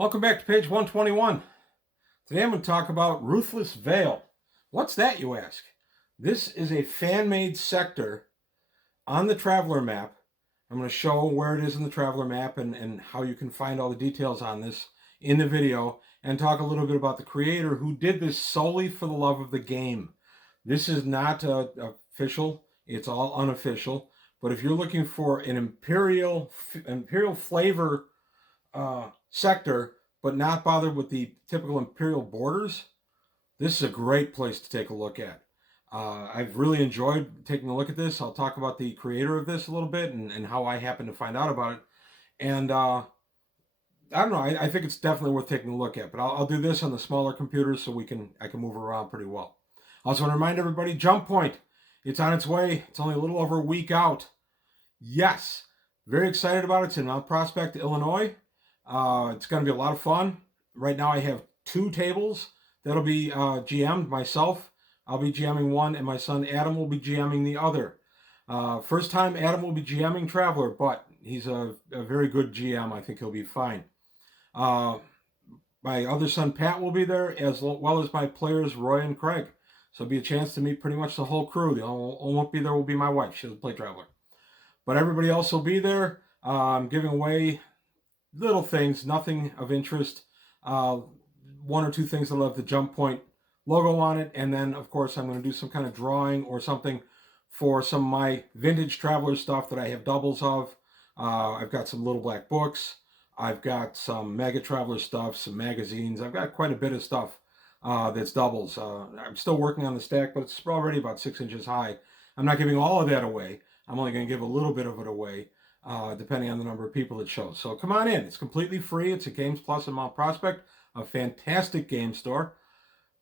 Welcome back to page 121. Today I'm going to talk about Ruthless Veil. What's that, you ask? This is a fan-made sector on the Traveler map. I'm going to show where it is in the Traveler map and how you can find all the details on this in the video, and talk a little bit about the creator who did this solely for the love of the game. This is not official, it's all unofficial, but if you're looking for an imperial flavor sector, but not bothered with the typical imperial borders, this is a great place to take a look at. I've really enjoyed taking a look at this. I'll talk about the creator of this a little bit and how I happened to find out about it. And I don't know, I think it's definitely worth taking a look at, but I'll do this on the smaller computers so I can move around pretty well. I also want to remind everybody, Jump Point, it's on its way. It's only a little over a week out. Yes, very excited about it. It's in Mount Prospect, Illinois. It's going to be a lot of fun. Right now I have 2 tables that'll be GM'd. Myself, I'll be GMing one, and my son Adam will be GMing the other. First time Adam will be GMing Traveler, but he's a very good GM. I think he'll be fine. My other son Pat will be there, as well as my players Roy and Craig. So it'll be a chance to meet pretty much the whole crew. The only one won't be there will be my wife. She doesn't play Traveler. But everybody else will be there. I'm giving away little things, nothing of interest. 1 or 2 things that'll have the Jump Point logo on it. And then, of course, I'm going to do some kind of drawing or something for some of my vintage Traveler stuff that I have doubles of. I've got some little black books. I've got some Mega Traveler stuff, some magazines. I've got quite a bit of stuff that's doubles. I'm still working on the stack, but it's already about 6 inches high. I'm not giving all of that away. I'm only going to give a little bit of it away, depending on the number of people it shows. So come on in. It's completely free. It's at Games Plus in Mount Prospect, a fantastic game store.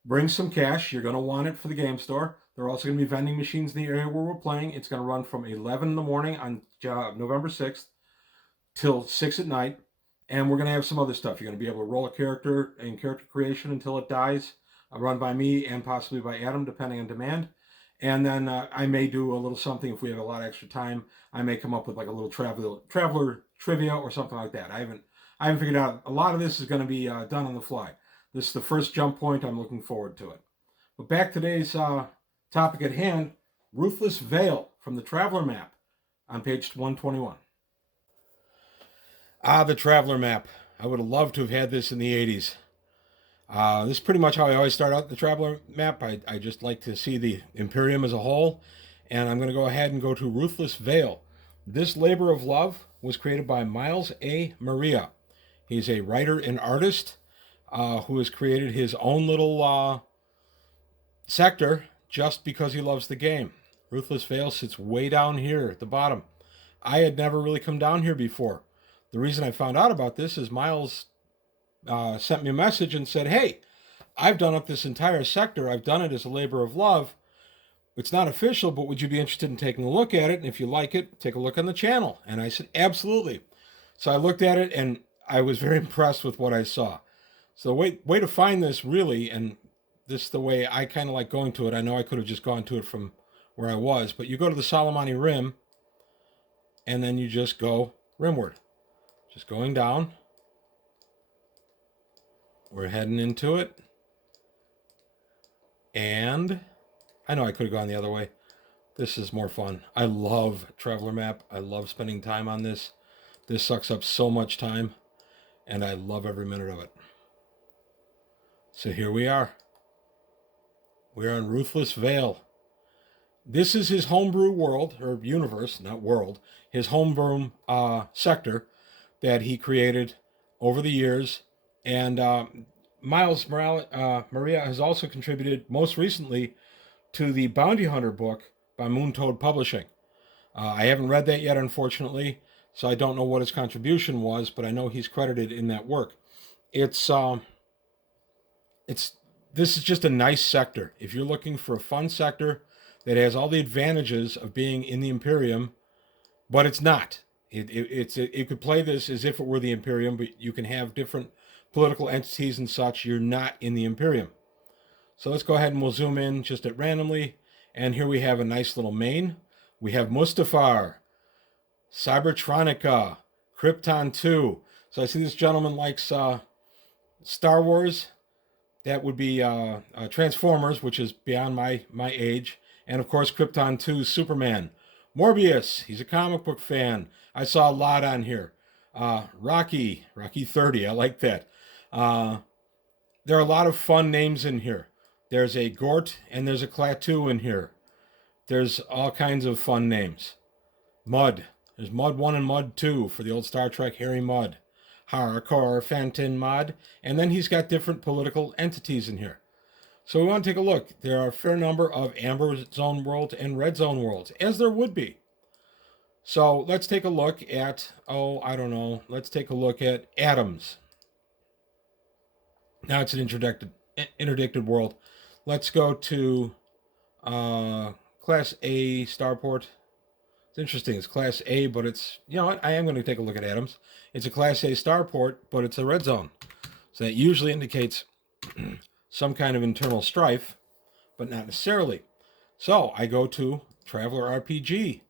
Bring some cash. You're going to want it for the game store. There are also going to be vending machines in the area where we're playing. It's going to run from 11 in the morning on November 6th till 6 at night. And we're going to have some other stuff. You're going to be able to roll a character in character creation until it dies, run by me and possibly by Adam, depending on demand. And then I may do a little something if we have a lot of extra time. I may come up with like a little traveler trivia or something like that. I haven't figured out. A lot of this is going to be done on the fly. This is the first Jump Point. I'm looking forward to it. But back to today's topic at hand, Ruthless Veil from the Traveler map on page 121. The Traveler map. I would have loved to have had this in the 80s. This is pretty much how I always start out the Traveler map. I just like to see the Imperium as a whole. And I'm going to go ahead and go to Ruthless Veil. This labor of love was created by Miles A. Maria. He's a writer and artist who has created his own little sector just because he loves the game. Ruthless Veil sits way down here at the bottom. I had never really come down here before. The reason I found out about this is Miles sent me a message and said, hey, I've done up this entire sector. I've done it as a labor of love. It's not official, but would you be interested in taking a look at it? And if you like it, take a look on the channel. And I said, absolutely. So I looked at it and I was very impressed with what I saw. So the way to find this really, and this is the way I kind of like going to it. I know I could have just gone to it from where I was, but you go to the Solomani Rim and then you just go rimward. Just going down. We're heading into it. And I know I could have gone the other way. This is more fun. I love Traveler map. I love spending time on this. This sucks up so much time. And I love every minute of it. So here we are. We're on Ruthless Veil. This is his homebrew world, or universe, not world. His homebrew sector that he created over the years. And Miles Maria has also contributed most recently to the Bounty Hunter book by Moon Toad Publishing. I haven't read that yet, unfortunately, so I don't know what his contribution was, but I know he's credited in that work. This is just a nice sector. If you're looking for a fun sector that has all the advantages of being in the Imperium, but it's not. It could play this as if it were the Imperium, but you can have different political entities and such. You're not in the Imperium. So let's go ahead and we'll zoom in just at randomly. And here we have a nice little main. We have Mustafar, Cybertronica, Krypton 2. So I see this gentleman likes Star Wars, that would be Transformers, which is beyond my age. And of course, Krypton 2, Superman. Morbius, he's a comic book fan. I saw a lot on here. Rocky 30, I like that. Uh, there are a lot of fun names in here. There's a Gort and there's a Klaatu in here. There's all kinds of fun names. Mud. There's Mud 1 and Mud 2 for the old Star Trek Harry Mudd. Hardcore Fenton Mud. And then he's got different political entities in here. So we want to take a look. There are a fair number of Amber Zone worlds and Red Zone worlds, as there would be. So let's take a look at, let's take a look at Atoms. Now it's an interdicted world. Let's go to Class A Starport. It's interesting. It's Class A, but it's, you know what? I am going to take a look at Atoms. It's a Class A Starport, but it's a red zone. So that usually indicates some kind of internal strife, but not necessarily. So I go to Traveler RPG.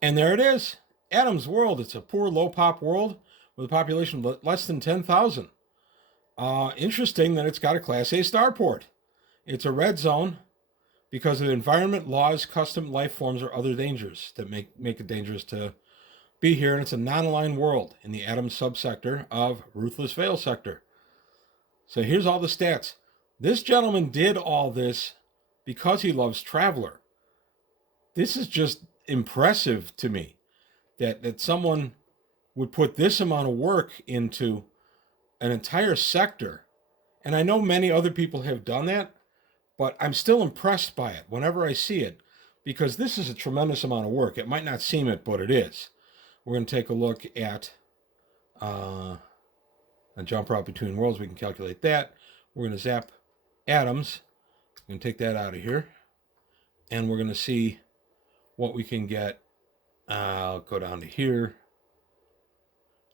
And there it is. Atoms World. It's a poor, low-pop world with a population of less than 10,000. Interesting that it's got a Class A starport. It's a red zone because of environment, laws, custom life forms, or other dangers that make it dangerous to be here. And it's a non-aligned world in the Atoms subsector of Ruthless Veil sector. So here's all the stats. This gentleman did all this because he loves Traveler. This is just impressive to me that someone would put this amount of work into an entire sector. And I know many other people have done that, but I'm still impressed by it whenever I see it, because this is a tremendous amount of work. It might not seem it, but it is. We're going to take a look at a jump route between worlds. We can calculate that. We're going to zap Atoms. I'm going to take that out of here. And we're going to see what we can get. I'll go down to here.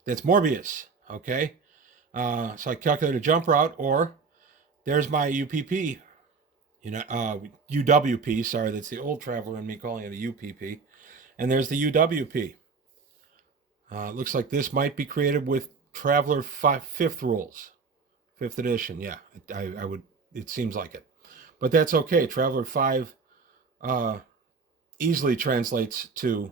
That's Morbius. Okay. So I calculate a jump route, or there's my UPP. UWP. Sorry, that's the old Traveler and me calling it a UPP. And there's the UWP. Looks like this might be created with Traveler 5th rules. 5th edition. Yeah, I would. It seems like it. But that's okay. Traveler 5 easily translates to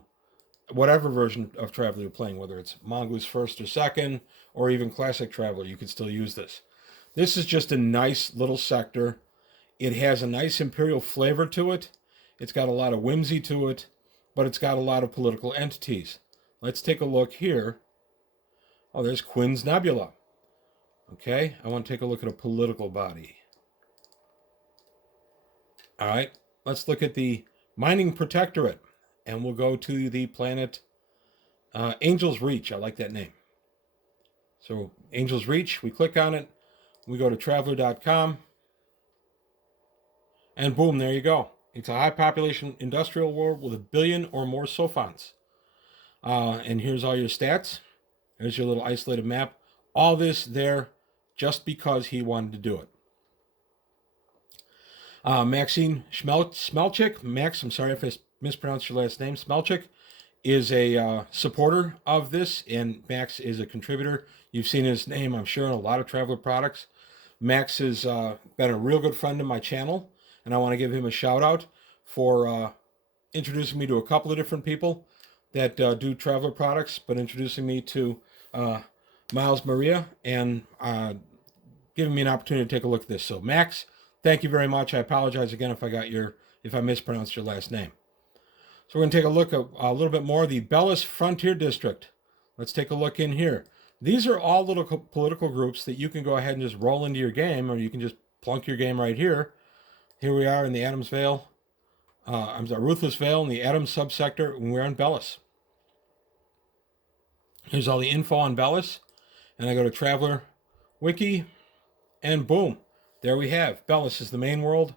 whatever version of Traveler you're playing, whether it's Mongoose 1st or 2nd, or even Classic Traveler, you can still use this. This is just a nice little sector. It has a nice imperial flavor to it. It's got a lot of whimsy to it, but it's got a lot of political entities. Let's take a look here. Oh, there's Quinn's Nebula. Okay, I want to take a look at a political body. All right, let's look at the Mining Protectorate, and we'll go to the planet Angel's Reach. I like that name. So Angel's Reach, we click on it, we go to traveler.com, and boom, there you go. It's a high population industrial world with 1 billion or more Sophons. And here's all your stats. There's your little isolated map. All this there just because he wanted to do it. Maxine Smelchik, Max, I'm sorry if I mispronounced your last name. Smelchik is a supporter of this, and Max is a contributor. You've seen his name, I'm sure, in a lot of Traveler products. Max has been a real good friend of my channel, and I want to give him a shout out for introducing me to a couple of different people that do Traveler products, but introducing me to Miles Maria and giving me an opportunity to take a look at this. So Max, thank you very much. I apologize again if I mispronounced your last name. So we're going to take a look at a little bit more of the Bellis Frontier District. Let's take a look in here. These are all little political groups that you can go ahead and just roll into your game, or you can just plunk your game right here. Here we are in the Atoms Veil. Ruthless Veil in the Atoms subsector, and we're on Bellis. Here's all the info on Bellis. And I go to Traveler Wiki, and boom, there we have. Bellis is the main world.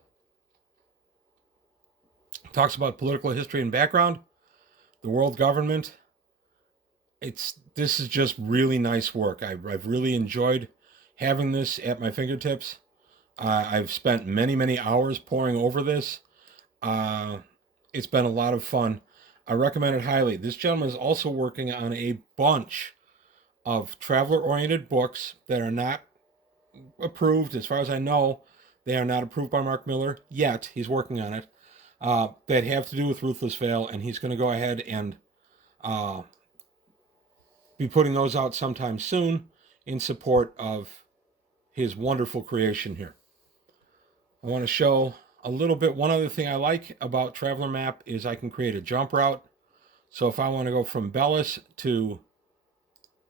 Talks about political history and background, the world government. This is just really nice work. I've really enjoyed having this at my fingertips. I've spent many hours poring over this. It's been a lot of fun. I recommend it highly. This gentleman is also working on a bunch of traveler-oriented books that are not approved. As far as I know, they are not approved by Mark Miller yet. He's working on it. That have to do with Ruthless Veil, and he's going to go ahead and be putting those out sometime soon in support of his wonderful creation here. I want to show a little bit. One other thing I like about Traveler Map is I can create a jump route. So if I want to go from Bellis to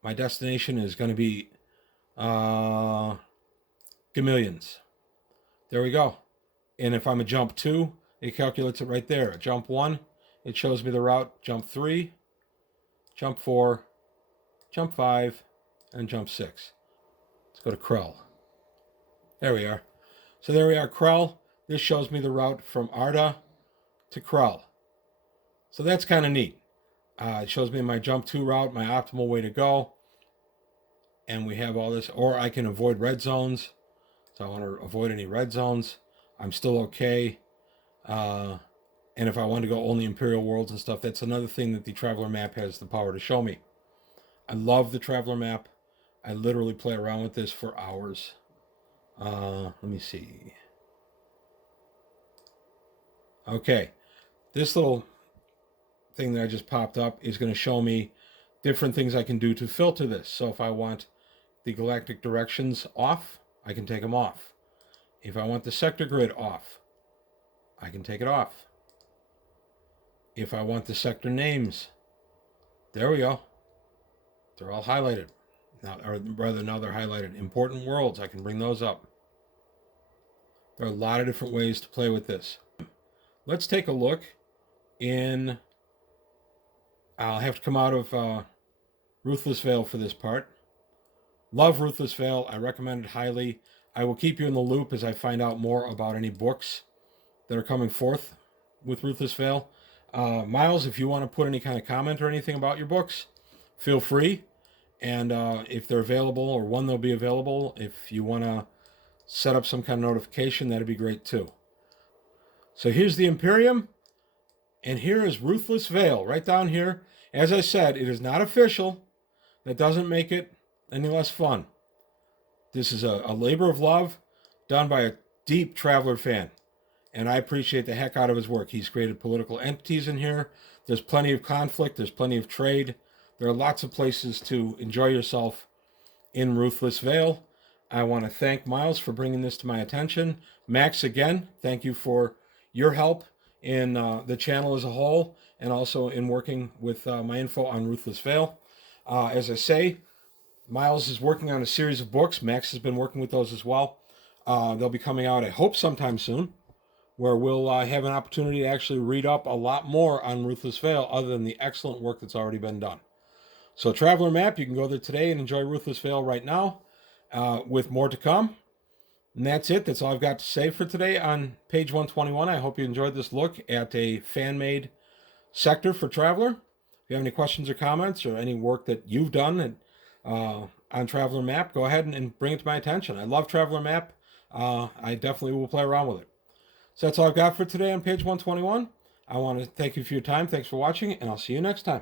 my destination is going to be Gamillions. There we go. And if I'm a jump 2, it calculates it right there. Jump 1, it shows me the route. Jump 3, jump 4, jump 5, and jump 6. Let's go to Krell. There we are. So there we are, Krell. This shows me the route from Arda to Krell. So that's kind of neat. It shows me my jump 2 route, my optimal way to go. And we have all this. Or I can avoid red zones. So I want to avoid any red zones. I'm still okay. And if I want to go only Imperial Worlds and stuff, that's another thing that the Traveler Map has the power to show me. I love the Traveler Map. I literally play around with this for hours. Let me see. Okay. This little thing that I just popped up is going to show me different things I can do to filter this. So if I want the galactic directions off, I can take them off. If I want the sector grid off, I can take it off. If I want the sector names, there we go. They're all highlighted. Now, or rather, now they're highlighted. Important worlds, I can bring those up. There are a lot of different ways to play with this. Let's take a look in... I'll have to come out of Ruthless Veil for this part. Love Ruthless Veil. I recommend it highly. I will keep you in the loop as I find out more about any books that are coming forth with Ruthless Veil. Miles, if you want to put any kind of comment or anything about your books, feel free. And if they're available or when they'll be available, if you want to set up some kind of notification, that'd be great too. So here's the Imperium. And here is Ruthless Veil right down here. As I said, it is not official. That doesn't make it any less fun. This is a labor of love done by a deep Traveler fan. And I appreciate the heck out of his work. He's created political entities in here. There's plenty of conflict. There's plenty of trade. There are lots of places to enjoy yourself in Ruthless Veil. I want to thank Miles for bringing this to my attention. Max, again, thank you for your help in the channel as a whole, and also in working with my info on Ruthless Veil. As I say, Miles is working on a series of books. Max has been working with those as well. They'll be coming out, I hope, sometime soon, where we'll have an opportunity to actually read up a lot more on Ruthless Veil, other than the excellent work that's already been done. So Traveler Map, you can go there today and enjoy Ruthless Veil right now, with more to come. And that's it. That's all I've got to say for today on page 121. I hope you enjoyed this look at a fan-made sector for Traveler. If you have any questions or comments or any work that you've done on Traveler Map, go ahead and bring it to my attention. I love Traveler Map. I definitely will play around with it. So that's all I've got for today on page 121. I want to thank you for your time. Thanks for watching, and I'll see you next time.